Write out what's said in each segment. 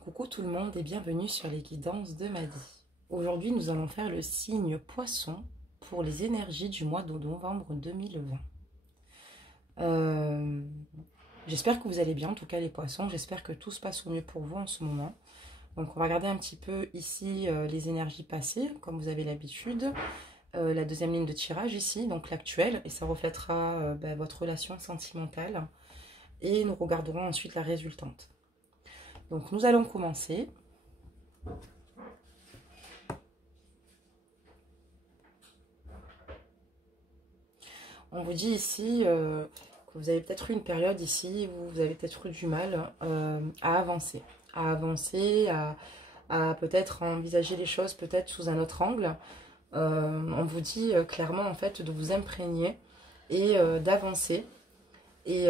Coucou tout le monde et bienvenue sur les guidances de Madi. Aujourd'hui, nous allons faire le signe Poisson pour les énergies du mois de novembre 2020. J'espère que vous allez bien, en tout cas les poissons. J'espère que tout se passe au mieux pour vous en ce moment. Donc on va regarder un petit peu ici les énergies passées, comme vous avez l'habitude. La deuxième ligne de tirage ici, donc l'actuelle, et ça reflètera votre relation sentimentale. Et nous regarderons ensuite la résultante. Donc nous allons commencer. On vous dit ici que vous avez peut-être eu une période ici où vous avez peut-être eu du mal à avancer. À peut-être envisager les choses peut-être sous un autre angle. On vous dit clairement en fait de vous imprégner et d'avancer et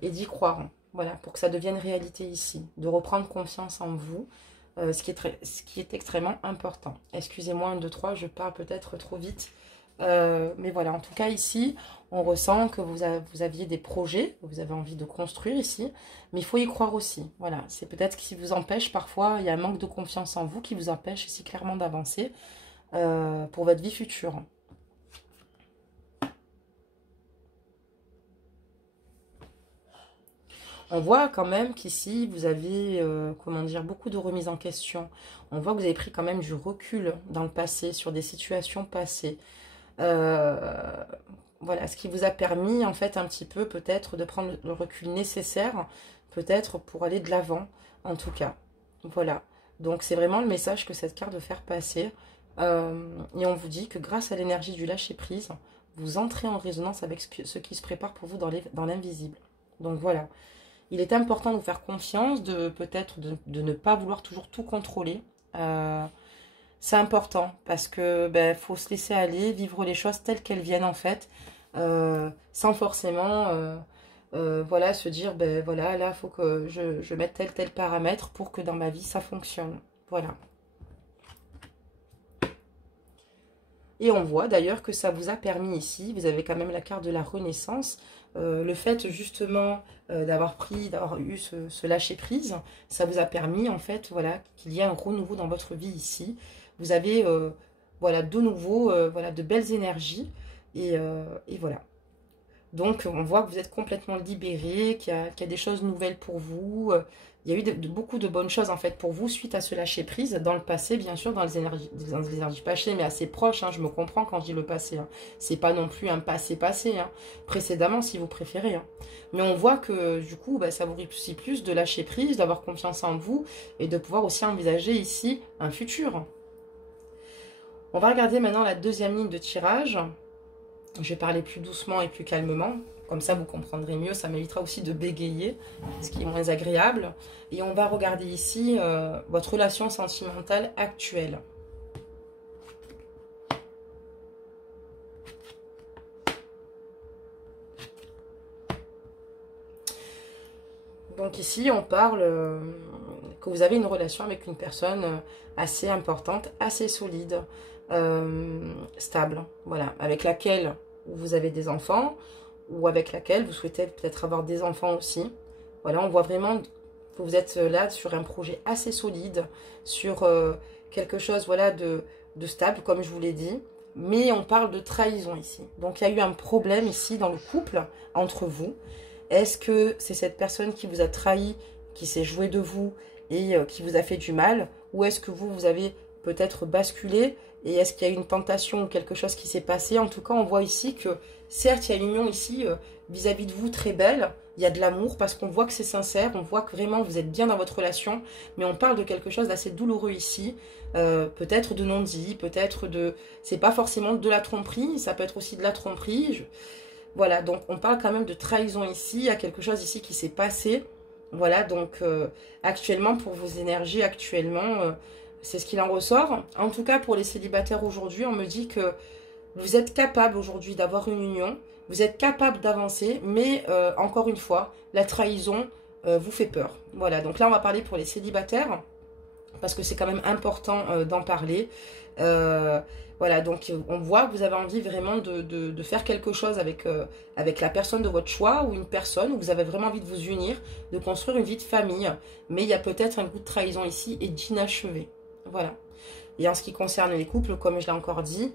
d'y croire. Voilà, pour que ça devienne réalité ici. De reprendre confiance en vous, ce qui est extrêmement important. Excusez-moi, 1, 2, 3, je parle peut-être trop vite. Mais voilà, en tout cas ici, on ressent que vous aviez des projets, vous avez envie de construire ici, mais il faut y croire aussi. Voilà, c'est peut-être ce qui vous empêche parfois, il y a un manque de confiance en vous qui vous empêche ici clairement d'avancer pour votre vie future. On voit quand même qu'ici, vous avez, comment dire, beaucoup de remises en question. On voit que vous avez pris quand même du recul dans le passé, sur des situations passées. Voilà, ce qui vous a permis, en fait, un petit peu, peut-être, de prendre le recul nécessaire, peut-être, pour aller de l'avant, en tout cas. Voilà. Donc, c'est vraiment le message que cette carte veut faire passer. Et on vous dit que grâce à l'énergie du lâcher-prise, vous entrez en résonance avec ce qui se prépare pour vous dans l'invisible. Donc, voilà. Il est important de vous faire confiance, peut-être de ne pas vouloir toujours tout contrôler. C'est important parce que faut se laisser aller, vivre les choses telles qu'elles viennent en fait, sans forcément voilà, se dire voilà, là il faut que je mette tel paramètre pour que dans ma vie ça fonctionne. Voilà. Et on voit d'ailleurs que ça vous a permis ici, vous avez quand même la carte de la renaissance, le fait justement d'avoir eu ce lâcher prise, ça vous a permis en fait voilà, qu'il y ait un renouveau dans votre vie ici. Vous avez voilà, de nouveau voilà, de belles énergies et voilà. Donc on voit que vous êtes complètement libéré, qu'il y a des choses nouvelles pour vous. Il y a eu beaucoup de bonnes choses en fait pour vous suite à ce lâcher prise dans le passé, bien sûr, dans les énergies passées, mais assez proches. Hein, je me comprends quand je dis le passé. Hein. C'est pas non plus un passé, hein, précédemment si vous préférez. Hein. Mais on voit que du coup, ça vous réussit plus de lâcher prise, d'avoir confiance en vous et de pouvoir aussi envisager ici un futur. On va regarder maintenant la deuxième ligne de tirage. Je vais parler plus doucement et plus calmement. Comme ça, vous comprendrez mieux. Ça m'évitera aussi de bégayer, ce qui est moins agréable. Et on va regarder ici votre relation sentimentale actuelle. Donc ici, on parle que vous avez une relation avec une personne assez importante, assez solide, stable, voilà, avec laquelle vous avez des enfants ou avec laquelle vous souhaitez peut-être avoir des enfants aussi. Voilà, on voit vraiment que vous êtes là sur un projet assez solide, sur quelque chose voilà, de stable, comme je vous l'ai dit. Mais on parle de trahison ici. Donc il y a eu un problème ici dans le couple entre vous. Est-ce que c'est cette personne qui vous a trahi, qui s'est jouée de vous et qui vous a fait du mal? Ou est-ce que vous avez peut-être basculé? Et est-ce qu'il y a eu une tentation ou quelque chose qui s'est passé? En tout cas, on voit ici que, certes, il y a une union ici vis-à-vis de vous très belle. Il y a de l'amour parce qu'on voit que c'est sincère. On voit que vraiment, vous êtes bien dans votre relation. Mais on parle de quelque chose d'assez douloureux ici. Peut-être de non-dit, peut-être de... C'est pas forcément de la tromperie. Ça peut être aussi de la tromperie. Voilà, donc on parle quand même de trahison ici. Il y a quelque chose ici qui s'est passé. Voilà, donc actuellement, pour vos énergies, actuellement... c'est ce qu'il en ressort. En tout cas, pour les célibataires aujourd'hui, on me dit que vous êtes capable aujourd'hui d'avoir une union. Vous êtes capable d'avancer. Mais encore une fois, la trahison vous fait peur. Voilà, donc là, on va parler pour les célibataires. parce que c'est quand même important d'en parler. Voilà, donc on voit que vous avez envie vraiment de faire quelque chose avec, avec la personne de votre choix ou une personne où vous avez vraiment envie de vous unir, de construire une vie de famille. Mais il y a peut-être un goût de trahison ici et d'inachevé. Voilà. Et en ce qui concerne les couples, comme je l'ai encore dit,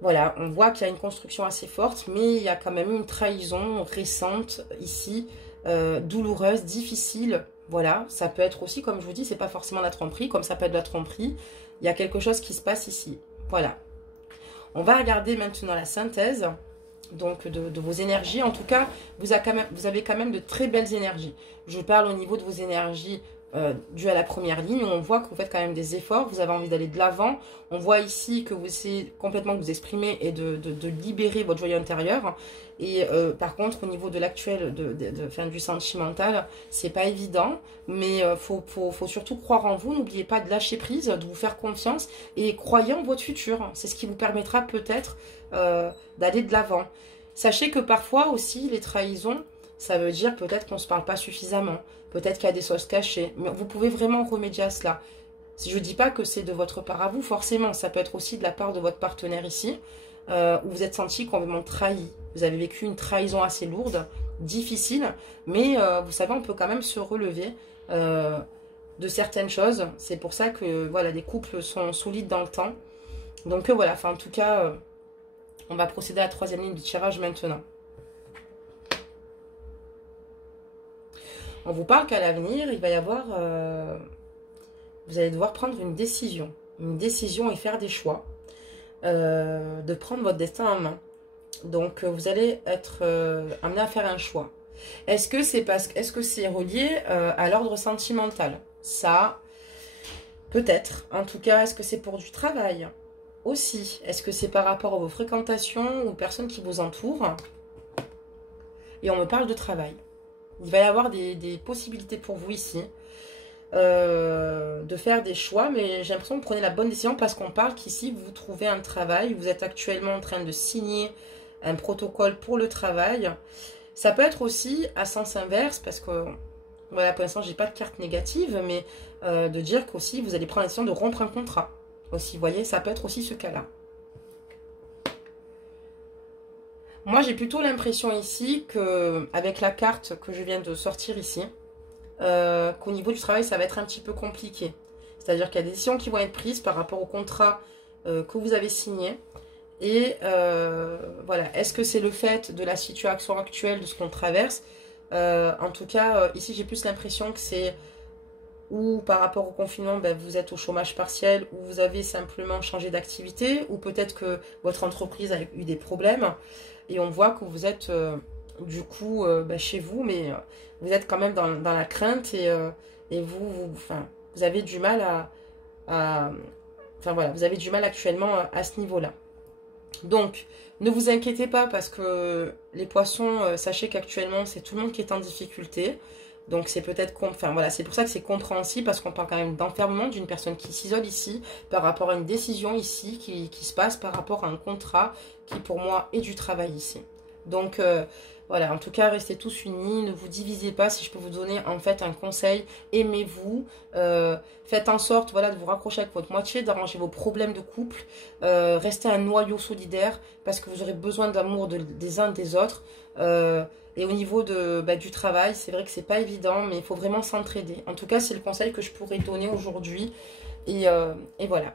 voilà, on voit qu'il y a une construction assez forte, mais il y a quand même une trahison récente ici, douloureuse, difficile. Voilà, ça peut être aussi, comme je vous dis, c'est pas forcément la tromperie, comme ça peut être de la tromperie. Il y a quelque chose qui se passe ici. Voilà. On va regarder maintenant la synthèse donc de vos énergies. En tout cas, vous avez quand même de très belles énergies. Je parle au niveau de vos énergies dues à la première ligne, où on voit que vous faites quand même des efforts, vous avez envie d'aller de l'avant. On voit ici que vous essayez complètement de vous exprimer et de libérer votre joyau intérieur. Et par contre, au niveau de l'actuel, du sentimental, c'est pas évident, mais faut surtout croire en vous. N'oubliez pas de lâcher prise, de vous faire confiance et croyez en votre futur. C'est ce qui vous permettra peut-être d'aller de l'avant. Sachez que parfois aussi, les trahisons, ça veut dire peut-être qu'on ne se parle pas suffisamment, peut-être qu'il y a des choses cachées, mais vous pouvez vraiment remédier à cela. Si je ne dis pas que c'est de votre part à vous, forcément, ça peut être aussi de la part de votre partenaire ici, où vous êtes senti complètement trahi. Vous avez vécu une trahison assez lourde, difficile, mais vous savez, on peut quand même se relever de certaines choses. C'est pour ça que voilà, les couples sont solides dans le temps. Donc voilà, enfin, en tout cas, on va procéder à la troisième ligne du tirage maintenant. On vous parle qu'à l'avenir, il va y avoir... vous allez devoir prendre une décision. Une décision et faire des choix. De prendre votre destin en main. Donc, vous allez être amené à faire un choix. Est-ce que c'est relié à l'ordre sentimental? Ça, peut-être. En tout cas, est-ce que c'est pour du travail? Aussi. Est-ce que c'est par rapport à vos fréquentations ou aux personnes qui vous entourent? Et on me parle de travail. Il va y avoir des possibilités pour vous ici de faire des choix, mais j'ai l'impression que vous prenez la bonne décision parce qu'on parle qu'ici vous trouvez un travail, vous êtes actuellement en train de signer un protocole pour le travail. Ça peut être aussi à sens inverse parce que voilà, pour l'instant j'ai pas de carte négative, mais de dire qu'aussi vous allez prendre la décision de rompre un contrat aussi, vous voyez, ça peut être aussi ce cas-là. Moi, j'ai plutôt l'impression ici que, avec la carte que je viens de sortir ici, qu'au niveau du travail, ça va être un petit peu compliqué. C'est-à-dire qu'il y a des décisions qui vont être prises par rapport au contrat que vous avez signé. Et voilà, est-ce que c'est le fait de la situation actuelle, de ce qu'on traverse? En tout cas, ici, j'ai plus l'impression que c'est ou par rapport au confinement, ben, vous êtes au chômage partiel, ou vous avez simplement changé d'activité, ou peut-être que votre entreprise a eu des problèmes. Et on voit que vous êtes du coup ben, chez vous, mais vous êtes quand même dans la crainte et vous avez du mal enfin voilà, vous avez du mal actuellement à ce niveau-là. Donc, ne vous inquiétez pas parce que les poissons, sachez qu'actuellement, c'est tout le monde qui est en difficulté. Donc, c'est peut-être... Enfin, voilà, c'est pour ça que c'est compréhensible parce qu'on parle quand même d'enfermement d'une personne qui s'isole ici par rapport à une décision ici qui se passe par rapport à un contrat qui, pour moi, est du travail ici. Donc, voilà, en tout cas, restez tous unis, ne vous divisez pas. Si je peux vous donner, en fait, un conseil, aimez-vous. Faites en sorte, voilà, de vous raccrocher avec votre moitié, d'arranger vos problèmes de couple. Restez un noyau solidaire parce que vous aurez besoin d'amour des uns des autres. Et au niveau du travail, c'est vrai que c'est pas évident, mais il faut vraiment s'entraider. En tout cas, c'est le conseil que je pourrais donner aujourd'hui. Et voilà.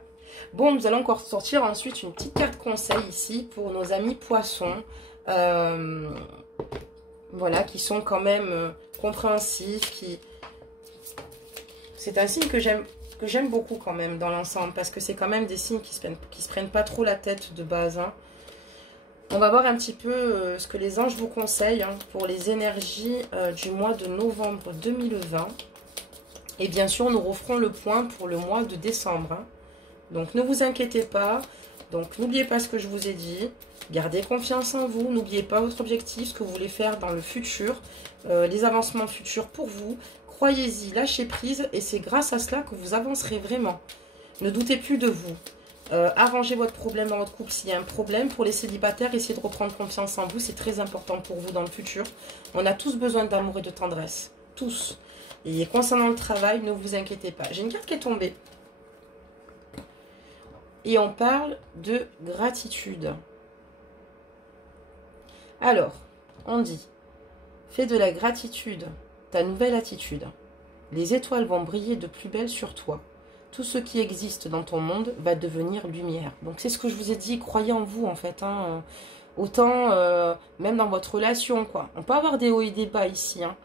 Bon, nous allons encore sortir ensuite une petite carte conseil ici pour nos amis poissons. Voilà, qui sont quand même compréhensifs. C'est un signe que j'aime beaucoup quand même dans l'ensemble. Parce que c'est quand même des signes qui se prennent pas trop la tête de base, hein. On va voir un petit peu ce que les anges vous conseillent hein, pour les énergies du mois de novembre 2020. Et bien sûr, nous referons le point pour le mois de décembre. Hein. Donc, ne vous inquiétez pas. Donc, n'oubliez pas ce que je vous ai dit. Gardez confiance en vous. N'oubliez pas votre objectif, ce que vous voulez faire dans le futur. Les avancements futurs pour vous. Croyez-y, lâchez prise. Et c'est grâce à cela que vous avancerez vraiment. Ne doutez plus de vous. Arrangez votre problème dans votre couple s'il y a un problème. Pour les célibataires, essayez de reprendre confiance en vous. C'est très important pour vous dans le futur. On a tous besoin d'amour et de tendresse. Tous. Et concernant le travail, ne vous inquiétez pas. J'ai une carte qui est tombée. Et on parle de gratitude. Alors, on dit, fais de la gratitude ta nouvelle attitude. Les étoiles vont briller de plus belle sur toi. Tout ce qui existe dans ton monde va devenir lumière. Donc c'est ce que je vous ai dit, croyez en vous en fait. Hein. Autant, même dans votre relation, quoi. On peut avoir des hauts et des bas ici. Hein.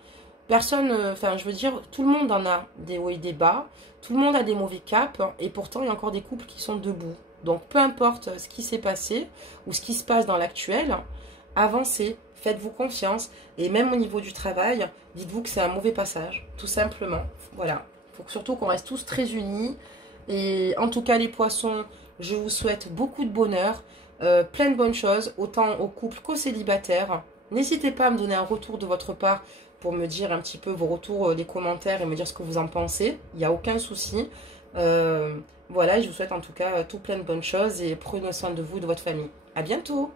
Personne, enfin je veux dire, tout le monde en a des hauts et des bas. Tout le monde a des mauvais caps. Et pourtant, il y a encore des couples qui sont debout. Donc peu importe ce qui s'est passé ou ce qui se passe dans l'actuel, avancez, faites-vous confiance. Et même au niveau du travail, dites-vous que c'est un mauvais passage, tout simplement. Voilà, il faut surtout qu'on reste tous très unis. Et en tout cas les poissons, je vous souhaite beaucoup de bonheur, plein de bonnes choses, autant aux couples qu'aux célibataires. N'hésitez pas à me donner un retour de votre part pour me dire un petit peu vos retours, les commentaires et me dire ce que vous en pensez. Il n'y a aucun souci. Voilà, je vous souhaite en tout cas tout plein de bonnes choses et prenez soin de vous, de votre famille. À bientôt!